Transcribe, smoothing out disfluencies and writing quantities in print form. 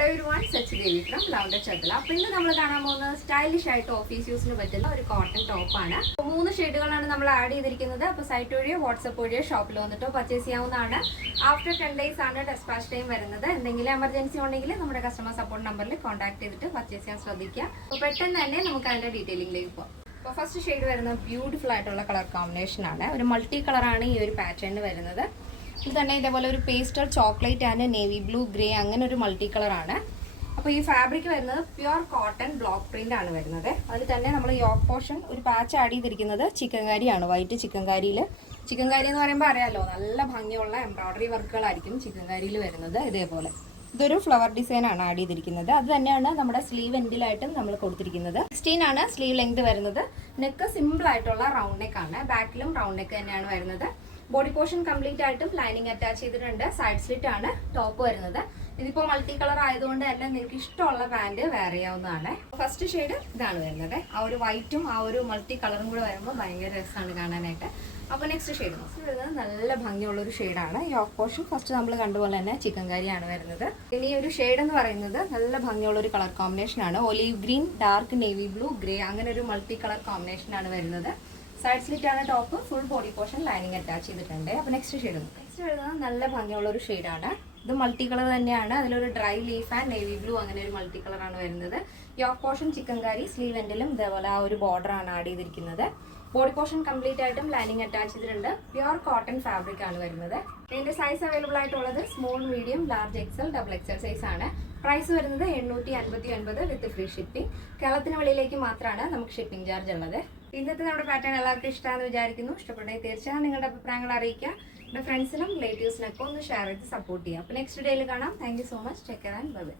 Hello everyone, Sachi Devi from Lavender Chatala. അപ്പോൾ ഇന്ന് നമ്മൾ കാണാൻ പോകുന്നത് സ്റ്റൈലിഷ് ആയിട്ട് ഓഫീസ് യൂസിന് പറ്റുന്ന ഒരു കോട്ടൺ ടോപ്പ് ആണ്. 3 ഷെയ്ഡുകളാണ് നമ്മൾ ആഡ് ചെയ്തിരിക്കുന്നത്. അപ്പോൾ സൈറ്റ് വഴിയോ വാട്സ്ആപ്പ് വഴിയോ ഷോപ്പിൽ വന്നിട്ടോ പർച്ചേസ് ചെയ്യാവുന്നതാണ്. ആഫ്റ്റർ 10 ഡേയ്സ് ആണ് ഡെസ്പാച്ച് ടൈം വരുന്നത്. എന്തെങ്കിലും എമർജൻസി ഉണ്ടെങ്കിൽ നമ്മുടെ കസ്റ്റമർ സപ്പോർട്ട് നമ്പറിൽ കോൺടാക്ട് ചെയ്തിട്ട് പർച്ചേസ് ചെയ്യാൻ ശ്രദ്ധിക്കുക. അപ്പോൾ പെട്ടെന്ന് തന്നെ നമുക്ക് അതിന്റെ ഡീറ്റെയിലിംഗിലേക്ക് പോകാം. അപ്പോൾ ഫസ്റ്റ് ഷെയ്ഡ് വരുന്നത് ബ്യൂട്ടിഫുൾ ആയിട്ടുള്ള കളർ കോമ്പിനേഷൻ ആണ്. ഒരു മൾട്ടി കളറാണ് ഈ ഒരു പാറ്റേണിൽ വരുന്നത്. ഇത് തന്നെ ഇതേപോലെ ഒരു pastel chocolate and navy blue grey അങ്ങനെ ഒരു മൾട്ടി കളറാണ്. അപ്പോൾ ഈ ഫാബ്രിക് വരുന്നത് പ്യുർ കോട്ടൺ ബ്ലോക്ക് പ്രിന്റ് ആണ് വരുന്നത്. അതിൽ തന്നെ നമ്മൾ യോക്ക് പോർഷൻ ഒരു പാച്ച് ആഡ് ചെയ്തിരിക്കുന്നത് ചിക്കൻ കാരിയാണ്. വൈറ്റ് ചിക്കൻ കാരിയിൽ, ചിക്കൻ കാരി എന്ന് പറയുമ്പോൾ അറിയാമല്ലോ, നല്ല ഭംഗിയുള്ള എംബ്രോയ്ഡറി വർക്കുകളായിരിക്കും ചിക്കൻ കാരിയിൽ വരുന്നത്. ഇതേപോലെ ഇതൊരു ഫ്ലവർ ഡിസൈൻ ആണ് ആഡ് ചെയ്തിരിക്കുന്നത്. അത് തന്നെയാണ് നമ്മുടെ സ്ലീവ് എൻഡിലായിട്ടും നമ്മൾ കൊടുത്തിരിക്കുന്നത്. 16 ആണ് സ്ലീവ് ലെങ്ത് വരുന്നത്. നെക്ക് സിമ്പിൾ ആയിട്ടുള്ള റൗണ്ട് നെക്ക് ആണ്. ബാക്കിലും റൗണ്ട് നെക്ക് തന്നെയാണ് വരുന്നത്. ബോഡി പോർഷൻ കംപ്ലീറ്റ് ആയിട്ടും ലൈനിങ് അറ്റാച്ച് ചെയ്തിട്ടുണ്ട്. സൈഡ് സ്ലിറ്റ് ആണ് ടോപ്പ് വരുന്നത്. ഇതിപ്പോൾ മൾട്ടി കളർ ആയതുകൊണ്ട് തന്നെ നിങ്ങൾക്ക് ഇഷ്ടമുള്ള പാൻറ് വെയർ ചെയ്യാവുന്നതാണ്. ഫസ്റ്റ് ഷെയ്ഡ് ഇതാണ് വരുന്നത്. ആ ഒരു വൈറ്റും ആ ഒരു മൾട്ടി കളറും കൂടെ വരുമ്പോൾ ഭയങ്കര രസമാണ് കാണാനായിട്ട്. അപ്പോൾ നെക്സ്റ്റ് ഷെയ്ഡ് വരുന്നത് നല്ല ഭംഗിയുള്ളൊരു ഷെയ്ഡാണ്. യോക്ക് പോർഷൻ ഫസ്റ്റ് നമ്മൾ കണ്ടുപോലെ തന്നെ ചിക്കൻ കാരിയാണ് വരുന്നത്. ഇനി ഒരു ഷെയ്ഡ് എന്ന് പറയുന്നത് നല്ല ഭംഗിയുള്ളൊരു കളർ കോമ്പിനേഷൻ ആണ്. Olive green, dark navy blue, grey അങ്ങനെ ഒരു മൾട്ടി കളർ കോമ്പിനേഷൻ ആണ് വരുന്നത്. സൈഡ് സ്ലിറ്റ് ആണ് top. Full body portion lining attach ചെയ്തിട്ടുണ്ട്. അപ്പോൾ നെക്സ്റ്റ് വരുന്നത് നല്ല ഭംഗിയുള്ള ഒരു ഷെയ്ഡാണ്. ഇത് മൾട്ടി കളർ തന്നെയാണ്. അതിലൊരു dry leaf and navy blue അങ്ങനെ ഒരു മൾട്ടി കളറാണ് വരുന്നത്. Yoke portion chikankari, sleeve എൻഡിലും ഇതേപോലെ ആ ഒരു ബോർഡർ ആണ് ആഡ് ചെയ്തിരിക്കുന്നത്. ബോഡി പോർഷൻ കംപ്ലീറ്റ് ആയിട്ടും ലൈനിങ് അറ്റാച്ച് ചെയ്തിട്ടുണ്ട്. പ്യുർ കോട്ടൺ ഫാബ്രിക് ആണ് വരുന്നത്. ഇതിന്റെ സൈസ് അവൈലബിൾ ആയിട്ടുള്ളത് small, medium, large XL, double XL size ആണ്. പ്രൈസ് വരുന്നത് 859 വിത്ത് ഫ്രീ ഷിപ്പിംഗ്. കേരളത്തിന് വെളിയിലേക്ക് മാത്രമാണ് നമുക്ക് ഷിപ്പിംഗ് ചാർജ് ഉള്ളത്. ഇന്നത്തെ നമ്മുടെ പാറ്റേൺ എല്ലാവർക്കും ഇഷ്ടമാണെന്ന് വിചാരിക്കുന്നു. ഇഷ്ടപ്പെട്ടെങ്കിൽ തീർച്ചയായും നിങ്ങളുടെ അഭിപ്രായങ്ങൾ അറിയിക്കുക. എൻ്റെ ഫ്രണ്ട്സിനും റിലേറ്റീവ്സിനൊക്കെ ഒന്ന് ഷെയർ ചെയ്ത് സപ്പോർട്ട് ചെയ്യുക. അപ്പോൾ നെക്സ്റ്റ് ഡേയിൽ കാണാം. Thank you so much. Take care and bye bye.